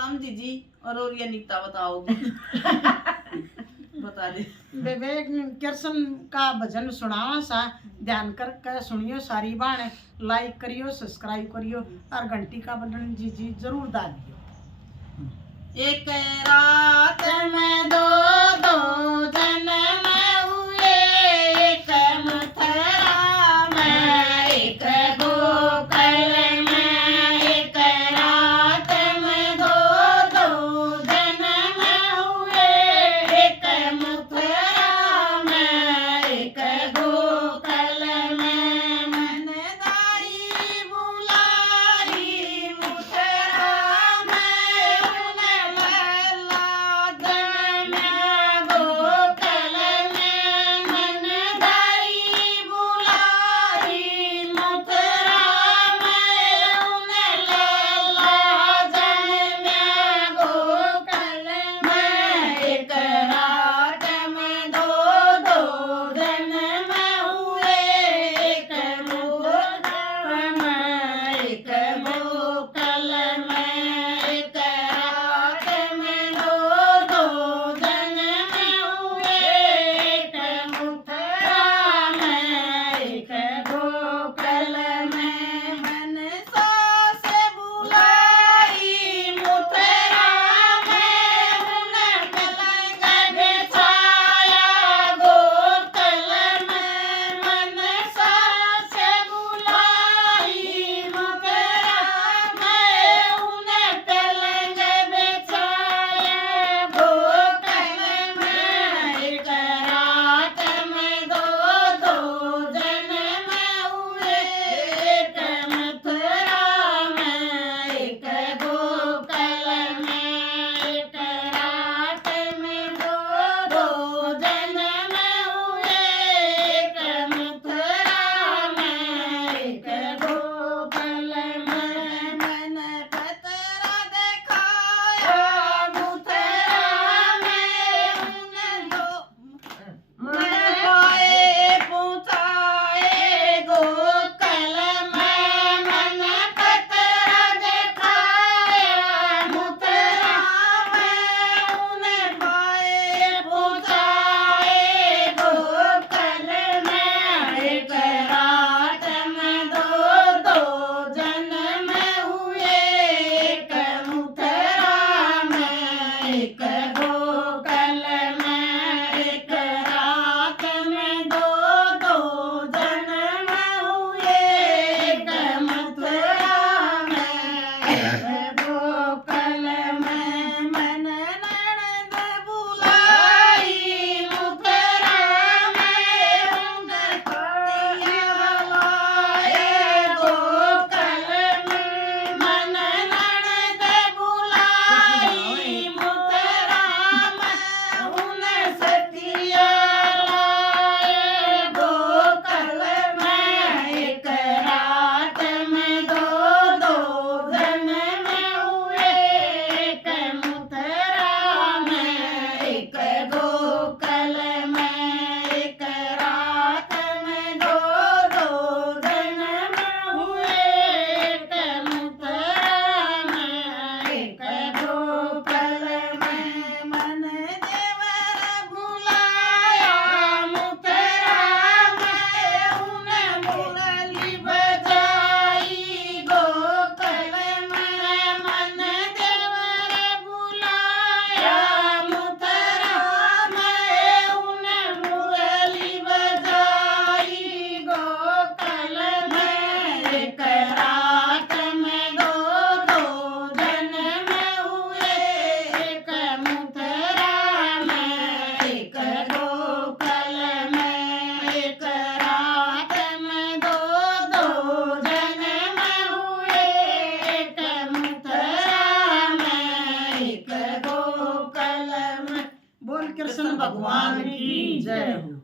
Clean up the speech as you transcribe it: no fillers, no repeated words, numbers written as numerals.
समझी जी। और ये नीता बताओगी। बता दे। विवेक कृष्ण का भजन सुनावा सा, ध्यान कर सुनियो सारी बाण, लाइक करियो, सब्सक्राइब करियो और घंटी का बटन जी जी जरूर दाबियो। एक रात में दो दो जन्म हुए, एक मथुरा में एक गोकुल में। एक रात में दो दो जन्म हुए, एक मथुरा में एक गोकुल में। मन दाई बुलाई मथुरा में, उन लैला जन्म गोकुल में। मन दाई बुलाई मथुरा में, उन लैला जन्म गोकुल में। एक रात में दो दो जन्म हुए, एक गोकुल में एक गोकुल में। एक रात में दो दो जन्म हुए, एक मथुरा में एक गोकुल में। मनसा से बुलाई मथुरा में, उन पलंग बिछाया गोकुल में। मनसा से बुलाई मथुरा में, उन पलंग बिछाया गोकुल में। एक रात में दो दो जन्म हुए, एक मथुरा में एक गोकुल में। एक रात में दो दो जन्म हुए, एक मथुरा में एक गोकुल में। मन पतरा दिखाया मथुरा में, उन दो मन पाए पहुँचाए गोकुल में। मन पतरा दिखाया मथुरा में, उन पाए पहुँचाए गोकुल में। एक रात में दो दो जन्म हुए, एक मथुरा में एक गोकुल में। एक रात में दो दो जन्म हुए, एक मथुरा में एक गोकुल में। मन ननद बुलाई मथुरा में, उन पतिया लाए गोकुल में। मन ननद बुलाई मथुरा में, उन सतिया लाए गोकुल में। एक रात में दो दो जन्म हुए, एक मथुरा में एक गोकुल में। एक रात में दो दो जन्म हुए, एक मथुरा में एक गोकुल में। मन देवर बुलाया मथुरा में, उन मुरली बजाई गोकुल में। मन देवर बुलाया मथुरा में, उन मुरली बजाई गोकुल में। एक रात में दो दो जन्म हुए, एक मथुरा में एक गोकुल में। एक रात में दो दो जन्म हुए, एक मथुरा में एक गोकुल में। बोल कृष्ण भगवान की जय हो।